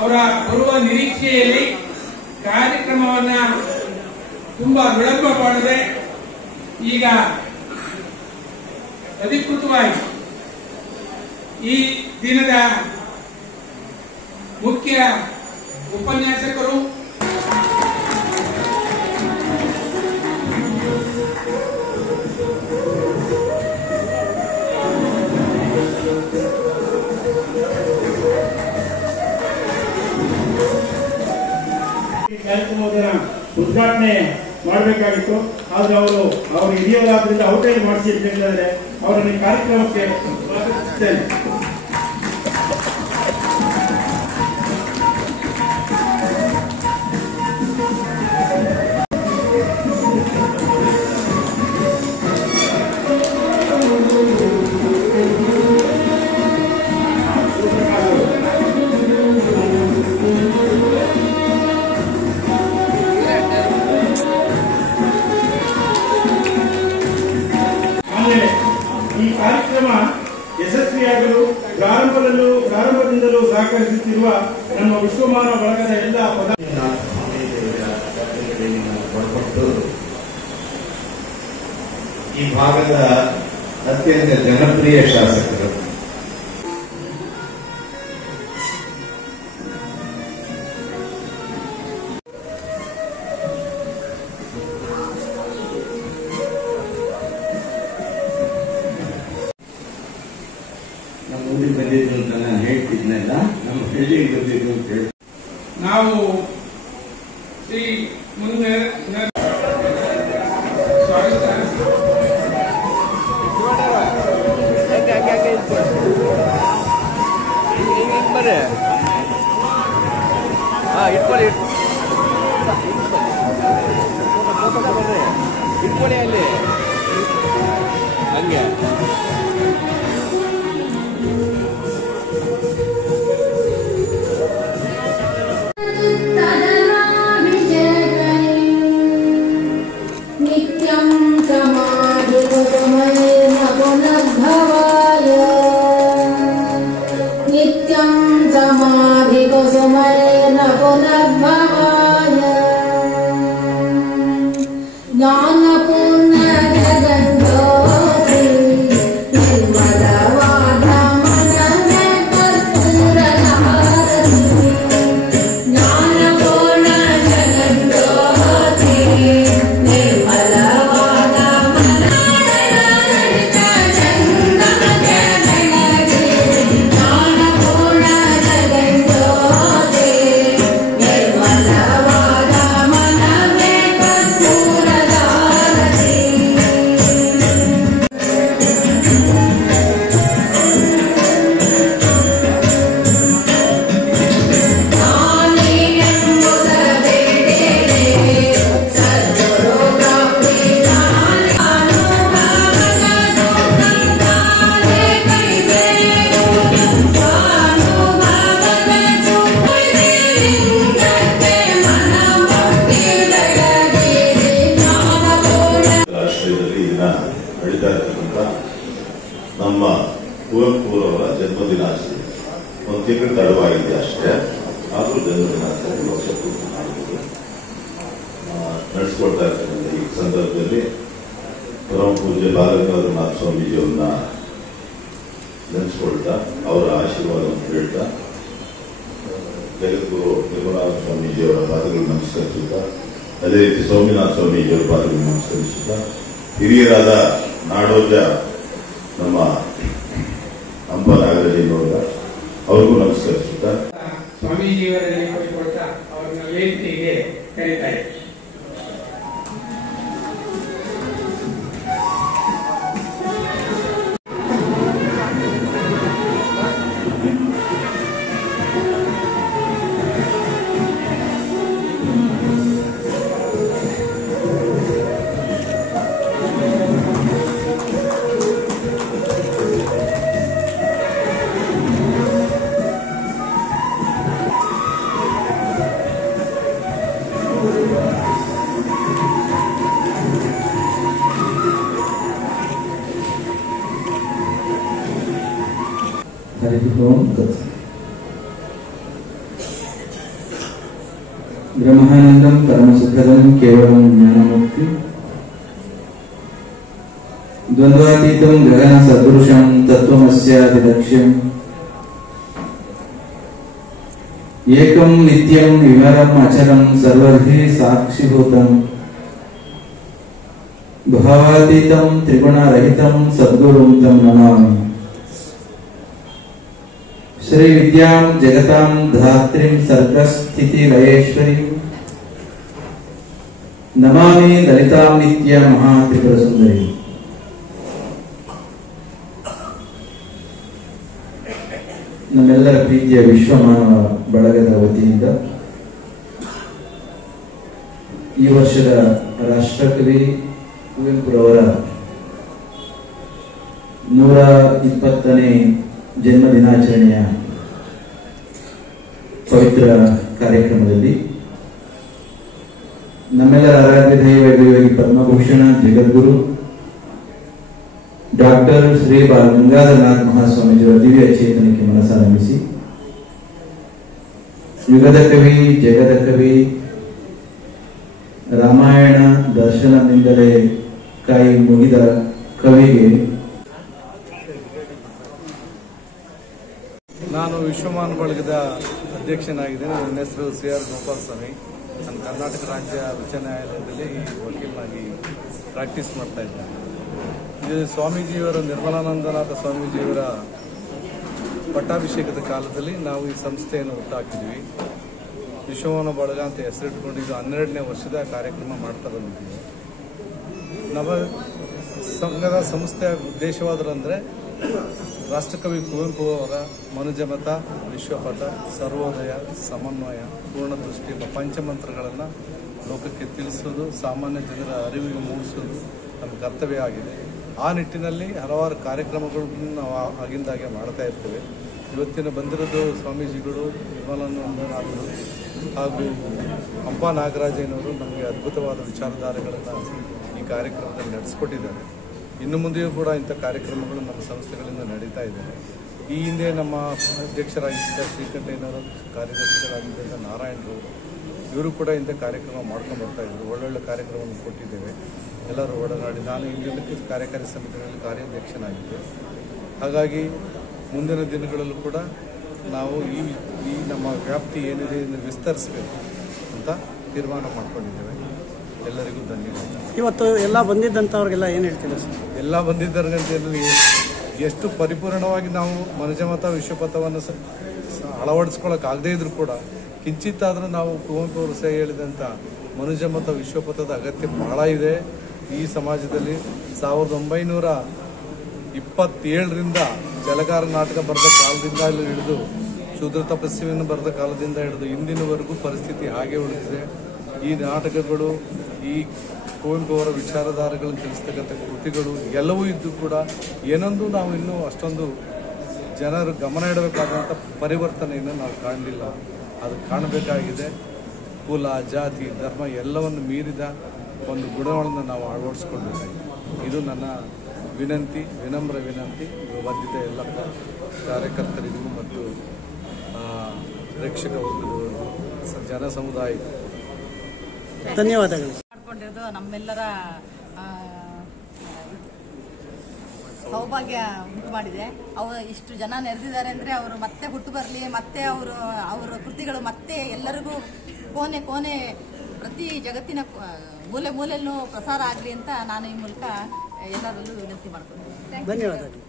ಅವರ ಬರುವ ನಿರೀಕ್ಷೆಯಲ್ಲಿ ಕಾರ್ಯಕ್ರಮವನ್ನ ತುಂಬಾ ವಿಳಂಬ ಮಾಡದೆ ಈಗ ಅಧಿಕೃತವಾಗಿ ಈ ದಿನದ ಮುಖ್ಯ ಉಪನ್ಯಾಸಕರು ಕಾರ್ಯಕ್ರಮದ ಉದ್ಘಾಟನೆ ಮಾಡಬೇಕಾಗಿತ್ತು. ಆದ್ರೆ ಅವರು ಹಿರಿಯರಾದ್ರಿಂದ ಔಟೇಜ್ ಮಾಡಿಸಿ ಅಂತ ಹೇಳಿದ್ರೆ ಅವರನ್ನು ಕಾರ್ಯಕ್ರಮಕ್ಕೆ ಸ್ವಾಗತಿಸುತ್ತೇನೆ. ಈ ಕಾರ್ಯಕ್ರಮ ಯಶಸ್ವಿಯಾಗಲು ಪ್ರಾರಂಭದಿಂದಲೂ ಸಹಕರಿಸುತ್ತಿರುವ ನಮ್ಮ ವಿಶ್ವಮಾನ ಬಳಗದ ಎಲ್ಲ ಈ ಭಾಗದ ಅತ್ಯಂತ ಜನಪ್ರಿಯ ಶಾಸಕರು ನಮ್ಮ ಊರಿಗೆ ಬಂದಿದ್ದು ಅಂತ ನಾನು ಹೇಳ್ತಿದ್ನಲ್ಲ, ನಮ್ಮ ಹಳ್ಳಿಗೆ ಬಂದಿದ್ದು ಅಂತ ಹೇಳಿ ನಾವು ಶ್ರೀ ಮುಂದೆ ಇಟ್ಕೊಳ್ಳಿ ಅಲ್ಲಿ ಹಂಗೆ ನಮ್ಮ ಕುವೆಂಪುರವರ ಜನ್ಮದಿನಾಚರಣೆ ಒಂದು ತಿಂಗಳು ತಡವಾಗಿದೆ ಅಷ್ಟೇ. ಆದರೂ ಜನ್ಮದಿನಾಚರಣೆ ವರ್ಷ ಪೂರ್ತಿ ಮಾಡಬಹುದು ನಡೆಸ್ಕೊಳ್ತಾ ಇರ್ತಕ್ಕಂಥ ಈ ಸಂದರ್ಭದಲ್ಲಿ ಪರಮ ಪೂಜ್ಯ ಬಾಲಗಂಗಾಧರನಾಥ ಸ್ವಾಮೀಜಿಯವ್ರನ್ನ ನೆನೆಸ್ಕೊಳ್ತಾ ಅವರ ಆಶೀರ್ವಾದವನ್ನು ಹೇಳ್ತಾ ಜಗದ್ಗುರು ನಿರ್ಮಲಾನಂದ ಸ್ವಾಮೀಜಿಯವರ ಪಾದಗಳನ್ನು ನಮಸ್ಕರಿಸುತ್ತಾ ಅದೇ ರೀತಿ ಸೌಮ್ಯನಾಥ ಸ್ವಾಮೀಜಿಯವರ ಪಾದಗಳನ್ನು ನಮಸ್ಕರಿಸುತ್ತಾ ಹಿರಿಯರಾದ ನಾಡೋಜ ನಮ್ಮ ಹಂಪ ನಾಗರಾಜನವರ ಅವ್ರಿಗೂ ನಮಸ್ಕರಿಸುತ್ತಾ ಸ್ವಾಮೀಜಿಯವರಲ್ಲಿ ಕೊಟ್ಟುಕೊಳ್ತಾ ಅವರನ್ನ ವೇದಿಕೆಗೆ ಕರೀತಾ ಇದ್ದಾರೆ. ಬ್ರಹ್ಮಾನಂದಂ ಪರಮಸುಖದಂ ಕೇವಲಂ ಜ್ಞಾನಮುಕ್ತಿ ದ್ವಂದ್ವಾತೀತಂ ಗಗನ ಸದೃಶಂ ತತ್ವಮಸ್ಯಾದಿಲಕ್ಷ್ಯಂ ಏಕಂ ನಿತ್ಯಂ ವಿಮಲಂ ಅಚಲಂ ಸರ್ವಧಿ ಸಾಕ್ಷಿಭೂತಂ ಭಾವಾತೀತಂ ತ್ರಿಗುಣರಹಿತಂ ಸದ್ಗುರುಂ ತಂ ನಮಾಮಿ. ಶ್ರೀ ವಿದ್ಯಾಂ ಜಗತಾಂ ಧಾತ್ರಿಂ ಸರ್ಗಸ್ಥಿತಿ ಲಯೇಶ್ವರೀಂ ನಮಾಮಿ ಲಲಿತಾಂ ನಿತ್ಯ ಮಹಾತ್ರಿಪುರ ಸುಂದರಿ. ನಮ್ಮೆಲ್ಲರ ಪ್ರೀತಿಯ ವಿಶ್ವಮಾನವ ಬಳಗದ ವತಿಯಿಂದ ಈ ವರ್ಷದ ರಾಷ್ಟ್ರಕವಿ ಕುವೆಂಪುರವರ 120ನೇ ಜನ್ಮ ದಿನಾಚರಣೆಯ ಪವಿತ್ರ ಕಾರ್ಯಕ್ರಮದಲ್ಲಿ ನಮ್ಮೆಲ್ಲರ ಆರಾಧ್ಯ ದೈವ ಪದ್ಮಭೂಷಣ ಜಗದ್ಗುರು ಡಾಕ್ಟರ್ ಶ್ರೀ ಬಾಲ ಗಂಗಾಧರನಾಥ ಮಹಾಸ್ವಾಮೀಜಿಯವರ ದಿವ್ಯ ಚೇತನಕ್ಕೆ ಮನಸ್ಸಾರಂಭಿಸಿ ಯುಗದ ಕವಿ ಜಗದ ಕವಿ ರಾಮಾಯಣ ದರ್ಶನದಿಂದಲೇ ಕೈ ಮುಗಿದ ಕವಿಗೆ ನಾನು ವಿಶ್ವಮಾನ ಬಳಗದ ಅಧ್ಯಕ್ಷನಾಗಿದ್ದೇನೆ. ನನ್ನ ಹೆಸರು CR ಗೋಪಾಲಸ್ವಾಮಿ. ನಾನು ಕರ್ನಾಟಕ ರಾಜ್ಯ ಉಚ್ಚ ನ್ಯಾಯಾಲಯದಲ್ಲಿ ವಕೀಲನಾಗಿ ಪ್ರಾಕ್ಟೀಸ್ ಮಾಡ್ತಾ ಇದ್ದೇನೆ. ಇದು ಸ್ವಾಮೀಜಿಯವರ ನಿರ್ಮಲಾನಂದನಾಥ ಸ್ವಾಮೀಜಿಯವರ ಪಟ್ಟಾಭಿಷೇಕದ ಕಾಲದಲ್ಲಿ ನಾವು ಈ ಸಂಸ್ಥೆಯನ್ನು ಹುಟ್ಟಾಕಿದ್ವಿ. ವಿಶ್ವಮಾನ ಬಳಗ ಅಂತ ಹೆಸರಿಟ್ಕೊಂಡಿದ್ದು 12ನೇ ವರ್ಷದ ಕಾರ್ಯಕ್ರಮ ಮಾಡ್ತಾ ಬಂದಿದ್ದೀವಿ. ನಮ್ಮ ಸಂಘದ ಸಂಸ್ಥೆಯ ಉದ್ದೇಶವಾದರಂದರೆ ರಾಷ್ಟ್ರಕವಿ ಕುವೆಂಪು ಅವರ ಮನುಜಮತ, ವಿಶ್ವಪಥ, ಸರ್ವೋದಯ, ಸಮನ್ವಯ, ಪೂರ್ಣದೃಷ್ಟಿ ಎಂಬ ಪಂಚಮಂತ್ರಗಳನ್ನು ಲೋಕಕ್ಕೆ ತಿಳಿಸೋದು, ಸಾಮಾನ್ಯ ಜನರ ಅರಿವಿಗೆ ಮೂಡಿಸೋದು ನಮ್ಮ ಕರ್ತವ್ಯ ಆಗಿದೆ. ಆ ನಿಟ್ಟಿನಲ್ಲಿ ಹಲವಾರು ಕಾರ್ಯಕ್ರಮಗಳನ್ನು ನಾವು ಆಗಿಂದಾಗೆ ಮಾಡ್ತಾ ಇರ್ತೇವೆ. ಇವತ್ತಿನ ಬಂದಿರೋದು ಸ್ವಾಮೀಜಿಗಳು ನಿರ್ಮಲಾನಂದನಾಥರು ಹಾಗೂ ಪಂಪಾ ನಾಗರಾಜಯ್ಯನವರು ನಮಗೆ ಅದ್ಭುತವಾದ ವಿಚಾರಧಾರೆಗಳನ್ನು ಈ ಕಾರ್ಯಕ್ರಮದಲ್ಲಿ ನಡೆಸಿಕೊಟ್ಟಿದ್ದಾರೆ. ಇನ್ನು ಮುಂದೆಯೂ ಕೂಡ ಇಂಥ ಕಾರ್ಯಕ್ರಮಗಳು ನಮ್ಮ ಸಂಸ್ಥೆಗಳಿಂದ ನಡೀತಾ ಇದ್ದಾರೆ. ಈ ಹಿಂದೆ ನಮ್ಮ ಅಧ್ಯಕ್ಷರಾಗಿದ್ದ ಶ್ರೀಕಂಠಯ್ಯನವರು, ಕಾರ್ಯದರ್ಶಿಗಳಾಗಿದ್ದ ನಾರಾಯಣರು, ಇವರು ಕೂಡ ಇಂಥ ಕಾರ್ಯಕ್ರಮ ಮಾಡ್ಕೊಂಡು ಬರ್ತಾ ಇದ್ರು. ಒಳ್ಳೊಳ್ಳೆ ಕಾರ್ಯಕ್ರಮವನ್ನು ಕೊಟ್ಟಿದ್ದೇವೆ. ಎಲ್ಲರೂ ಒಡನಾಡಿ ನಾನು ಇಂದಿನ ಕಾರ್ಯಕಾರಿ ಸಮಿತಿಗಳಲ್ಲಿ ಕಾರ್ಯಾಧ್ಯಕ್ಷನಾಗಿದ್ದೆ. ಹಾಗಾಗಿ ಮುಂದಿನ ದಿನಗಳಲ್ಲೂ ಕೂಡ ನಾವು ಈ ನಮ್ಮ ವ್ಯಾಪ್ತಿ ಏನಿದೆ ಇದನ್ನು ವಿಸ್ತರಿಸಬೇಕು ಅಂತ ತೀರ್ಮಾನ ಮಾಡ್ಕೊಂಡಿದ್ದೇವೆ. ಎಲ್ಲರಿಗೂ ಧನ್ಯವಾದ. ಇವತ್ತು ಎಲ್ಲ ಬಂದಿದ್ದಂಥವ್ರಿಗೆಲ್ಲ ಏನು ಹೇಳ್ತೀರಾ ಸರ್? ಎಲ್ಲ ಬಂದಿದ್ದವ್ರಿಗೆ ಎಷ್ಟು ಪರಿಪೂರ್ಣವಾಗಿ ನಾವು ಮನುಜಮತ ವಿಶ್ವಪಥವನ್ನು ಅಳವಡಿಸ್ಕೊಳ್ಳೋಕ್ಕಾಗದೇ ಇದ್ರೂ ಕೂಡ ಕಿಂಚಿತ್ತಾದರೂ ನಾವು ಕುವೆಂಪು ಅವರು ಸಹ ಹೇಳಿದಂಥ ಮನುಜಮತ ವಿಶ್ವಪಥದ ಅಗತ್ಯ ಬಹಳ ಇದೆ. ಈ ಸಮಾಜದಲ್ಲಿ 1927ರಿಂದ ಜಲಗಾರ ನಾಟಕ ಬರೆದ ಕಾಲದಿಂದ ಹಿಡಿದು ಶೂದ್ರ ತಪಸ್ವಿಯನ್ನು ಬರೆದ ಕಾಲದಿಂದ ಹಿಡಿದು ಇಂದಿನವರೆಗೂ ಪರಿಸ್ಥಿತಿ ಹಾಗೆ ಉಳಿದಿದೆ. ಈ ನಾಟಕಗಳು, ಈ ಕುವೆಂಪು ಅವರ ವಿಚಾರಧಾರೆಗಳನ್ನು ತಿಳಿಸ್ತಕ್ಕಂಥ ಕೃತಿಗಳು ಎಲ್ಲವೂ ಇದ್ದು ಕೂಡ ಏನೊಂದು ನಾವು ಇನ್ನೂ ಅಷ್ಟೊಂದು ಜನರು ಗಮನ ಇಡಬೇಕಾದಂಥ ಪರಿವರ್ತನೆಯನ್ನು ನಾವು ಕಾಣಲಿಲ್ಲ. ಅದು ಕಾಣಬೇಕಾಗಿದೆ. ಕುಲ, ಜಾತಿ, ಧರ್ಮ ಎಲ್ಲವನ್ನು ಮೀರಿದ ಒಂದು ಗುಣಗಳನ್ನು ನಾವು ಅಳವಡಿಸ್ಕೊಳ್ಬೇಕಾಗಿದೆ. ಇದು ನನ್ನ ವಿನಂತಿ, ವಿನಮ್ರ ವಿನಂತಿ. ಬಂದಿದ್ದ ಎಲ್ಲ ಕಾರ್ಯಕರ್ತರಿಗೂ ಮತ್ತು ಪ್ರೇಕ್ಷಕ ವರ್ಗದವರಿಗೂ, ಜನ ಸಮುದಾಯ ಧನ್ಯವಾದಗಳು. ಮಾಡ್ಕೊಂಡಿರೋದು ನಮ್ಮೆಲ್ಲರ ಸೌಭಾಗ್ಯ ಉಂಟು ಮಾಡಿದೆ. ಅವರು ಇಷ್ಟು ಜನ ನೆರೆದಿದ್ದಾರೆ ಅಂದರೆ ಅವರು ಮತ್ತೆ ಹುಟ್ಟು ಬರಲಿ, ಮತ್ತೆ ಅವರ ಕೃತಿಗಳು ಮತ್ತೆ ಎಲ್ಲರಿಗೂ ಕೋನೆ ಪ್ರತಿ ಜಗತ್ತಿನ ಮೂಲೆ ಮೂಲೆಯಲ್ಲೂ ಪ್ರಸಾರ ಆಗಲಿ ಅಂತ ನಾನು ಈ ಮೂಲಕ ಎಲ್ಲರಲ್ಲೂ ವಿನಂತಿ ಮಾಡ್ತೀನಿ. ಧನ್ಯವಾದಗಳು.